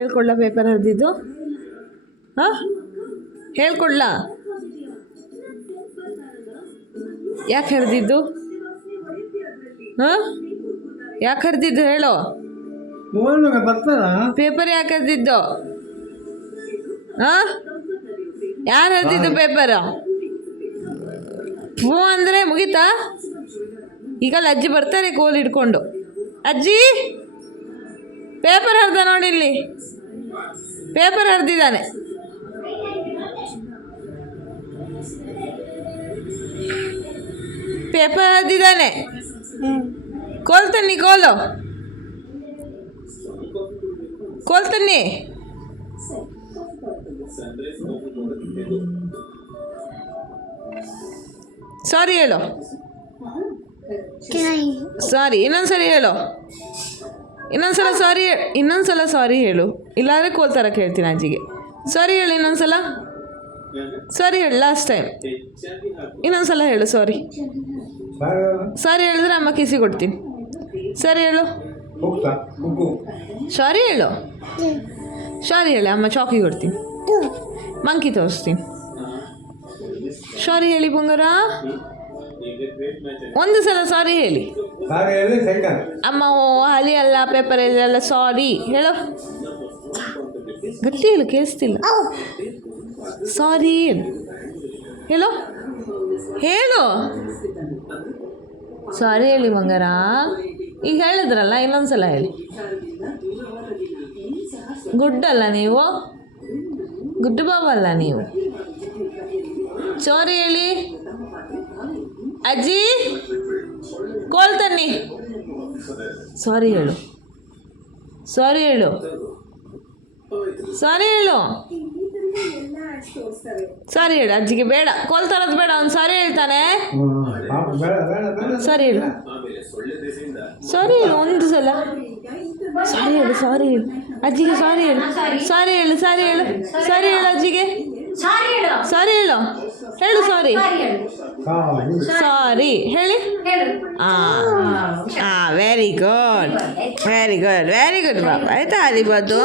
ಹೇಳ್ಕೊಳ್ಳ paper ಹರಿದಿದ್ದು. ಹಾಂ, ಹೇಳ್ಕೊಡ್ಲಾ? ಯಾಕೆ ಹರಿದಿದ್ದು? ಹಾಂ, ಯಾಕೆ ಹರಿದಿದ್ದು ಹೇಳೋ? ಪೇಪರ್ ಯಾಕೆ ಹರಿದಿದ್ದು? ಹಾಂ, ಯಾರು ಹರಿದಿದ್ದು ಪೇಪರ್? ಹ್ಞೂ ಅಂದರೆ ಮುಗೀತಾ? ಈಗಲ್ಲ ಅಜ್ಜಿ ಬರ್ತಾರೆ ಕೋಲ್ ಹಿಡ್ಕೊಂಡು. ಅಜ್ಜಿ, ಪೇಪರ್ ಹರಿದ ನೋಡಿ, ಇಲ್ಲಿ ಪೇಪರ್ ಹರಿದಿದ್ದಾನೆ. ಪೇಪರ್ ಹರಿದಿದ್ದಾನೆ. ಕೋಲ್ ತನ್ನಿ, ಕೋಲು ಕೋಲ್ ತನ್ನಿ. ಸಾರಿ ಹೇಳು. ಸಾರಿ, ಇನ್ನೊಂದ್ಸರಿ ಹೇಳು. ಇನ್ನೊಂದ್ಸಲ ಸಾರಿ ಹೇಳು, ಇಲ್ಲಾಂದರೆ ಕೋಲ್ ತರಕ್ಕೆ ಹೇಳ್ತೀನಿ ಅಜ್ಜಿಗೆ. ಸಾರಿ ಹೇಳು ಇನ್ನೊಂದ್ಸಲ. ಸಾರಿ ಹೇಳು, ಲಾಸ್ಟ್ ಟೈಮ್. ಇನ್ನೊಂದ್ಸಲ ಹೇಳು ಸಾರಿ. ಸಾರಿ ಹೇಳಿದ್ರೆ ಅಮ್ಮ ಕಿಸಿ ಕೊಡ್ತೀನಿ. ಸರಿ ಹೇಳು. ಸಾರಿ ಹೇಳು. ಸಾರಿ ಹೇಳಿ, ಅಮ್ಮ ಚಾಕಿ ಕೊಡ್ತೀನಿ. ಮಂಕಿ ತೋರಿಸ್ತೀನಿ. ಸಾರಿ ಹೇಳಿ ಬಂಗಾರ. ಒಂದು ಸಲ ಸಾರಿ ಹೇಳಿ. ಅಮ್ಮ ಹಲಿ ಅಲ್ಲ, ಪೇಪರ್ ಎಲ್ಲ ಸಾರಿ ಹೇಳು. ಗಟ್ಟಿ ಹೇಳು, ಕೇಳಿಸ್ತಿಲ್ಲ. ಸಾರಿ ಹೇಳು, ಹೇಳು. ಸಾರಿ ಹೇಳಿ ಬಂಗಾರ. ಈಗ ಹೇಳಿದ್ರಲ್ಲ, ಇನ್ನೊಂದ್ಸಲ ಹೇಳಿ. ಗುಡ್ ಅಲ್ಲ ನೀವು, ಗುಡ್ ಬಾಬು ಅಲ್ಲ ನೀವು. ಸಾರಿ ಹೇಳಿ. ಅಜ್ಜಿ, ಕೋಲ್ ತನ್ನಿ. ಸಾರಿ ಹೇಳು. ಸಾರಿ ಹೇಳು. ಸಾರಿ ಹೇಳು. ಸಾರಿ ಹೇಳು ಅಜ್ಜಿಗೆ. ಬೇಡ, ಕೋಲ್ ತರೋದು ಬೇಡ, ಅವ್ನು ಸಾರಿ ಹೇಳ್ತಾನೆ. ಸಾರಿ ಹೇಳು. ಸಾರಿ ಹೇಳು ಒಂದು ಸಲ. ಸಾರಿ ಹೇಳು. ಸಾರಿ ಹೇಳು ಅಜ್ಜಿಗೆ. ಸಾರಿ ಹೇಳು. ಸಾರಿ ಹೇಳು. ಸಾರಿ ಹೇಳು. ಸಾರಿ ಹೇಳು ಅಜ್ಜಿಗೆ. ಸಾರಿ ಹೇಳು. ಹೇಳು ಸಾರಿ. ಸಾರಿ ಹೇಳಿ. Very good, very good, very good ಬಾಬಾ. ಆಯ್ತಾ ಹರಿಬಾರ್ದು.